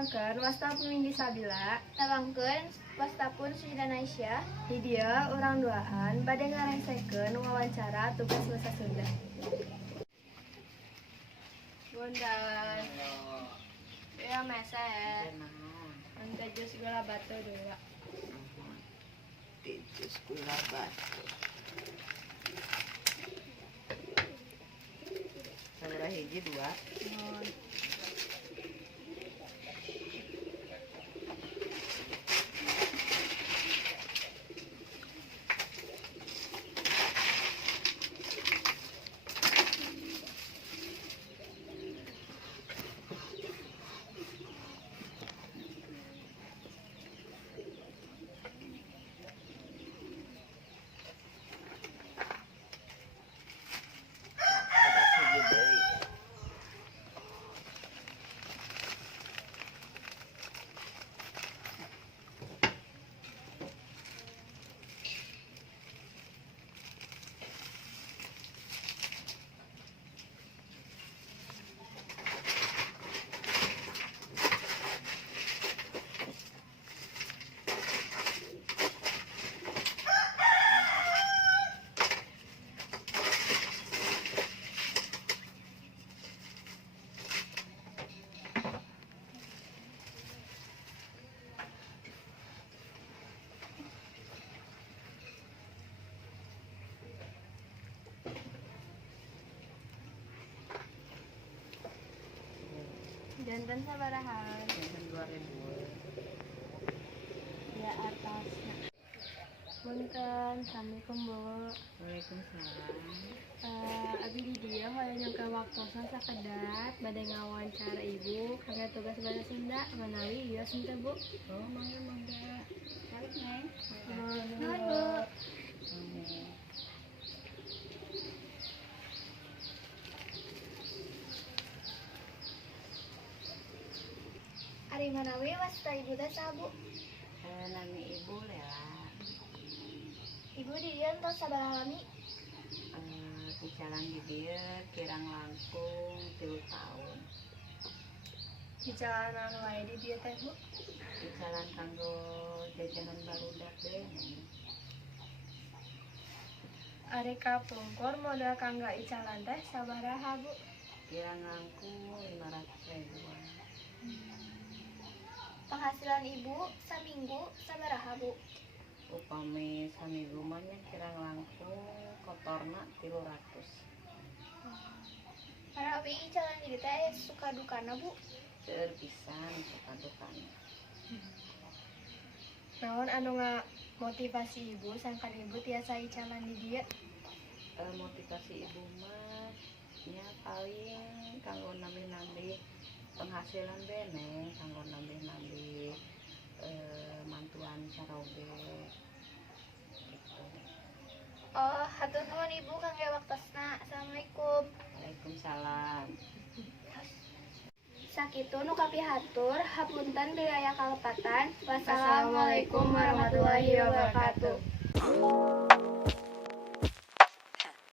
Narangkeun wastapun Windy Sabila. Tabangkeun wastapun Sujidan Aisyah. Di dieu urang duaan bade ngaresekeun wawancara tugas bahasa Sunda. Bundan. Ya meset. Ante jus gula batu dulu. Jus gula batu. Sabaraha hiji dua. Jantan sabaraha? Jantan 2000. Ya atasnya. Punten, assalamualaikum Bu. Waalaikumsalam. Abdi di dia hoyong nyangka waktosan sakedat bade ngawawancara ibu kangge tugas bahasa Sunda manawi ieu teh Bu. Oh, mangga. Balik, Neng. Nuhun Bu. Ari manawi wasta ibu teh saha Bu? Nami ibu Lela. Ibu di dieu entos sabaraha lami? Di jalan di dieu kirang langkung 3 tahun. Di jalanan wae di dieu teh Bu. Di jalan kanggo jajanan barudak deh. Ari kapungkur modal kanggo icalan teh sabaraha Bu? Kirang langkung 500.000. Penghasilan ibu saminggu sabaraha Bu? Upami saminggu mah nya kirang langkung kotorna 300. Manawi jalan di dieu teh suka dukana Bu? Seueur pisan suka dukana. Naon anu motivasi ibu sangkan ibu tiasa icalan di dieu? Motivasi ibu mah nya paling kanggo nambah-nambah penghasilan beneh, kanggo nambah-nambah mantuan saroge gitu. Oh, hatur nuhun ibu kangge waktosna. Assalamualaikum. Waalaikumsalam. Sakitu nu kapihatur hapunten bilaya kalepatan. Wassalamualaikum warahmatullahi wabarakatuh.